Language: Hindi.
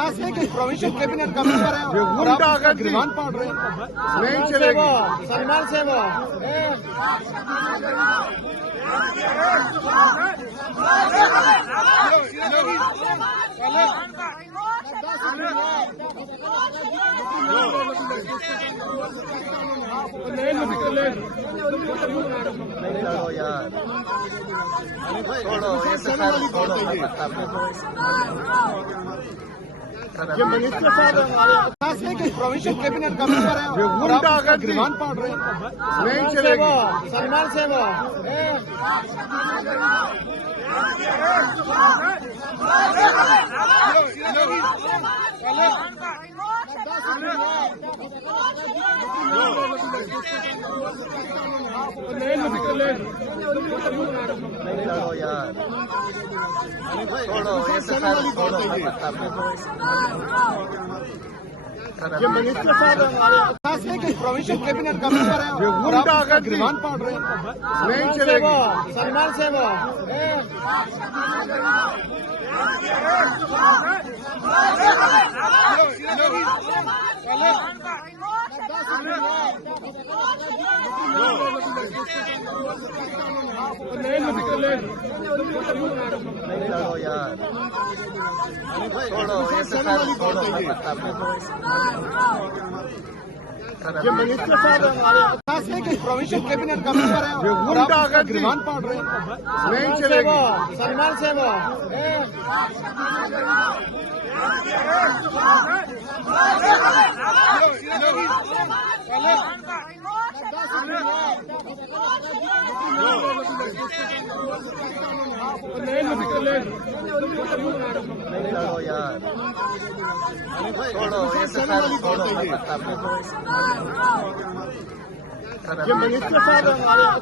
प्रोविंशियल कैबिनेट का मेंबर है और आप अग्रवान पढ़ रहे हैं। नहीं चलेगी। सलमान से वो छोड़ो यार, छोड़ो ऐसे छोड़ो। ये मिनिस्टर साहब प्रोविंशियल कैबिनेट का मेंबर है और आप अग्रवान पढ़ रहे हैं। नहीं चलेगी। सलमान से वो छोड़ो यार, छोड़ो ऐसे छोड़ो। ये मिनिस्टर साहब प्रोविंशियल कैबिनेट का मेंबर है और आप अग्रवान पढ़ रहे हैं। नहीं चलेगी। सलमान से वो छोड़ो यार, छोड़ो ऐसे छोड़ो। ये मिनिस्टर साहब प्रोविंशियल कैबिनेट का मेंबर है और आप अग्रवान पढ़ रहे हैं। नहीं चलेगी। सलमान से वो छोड़ो यार, छोड़ो ऐसे छोड़ो। ये मिनिस्टर साहब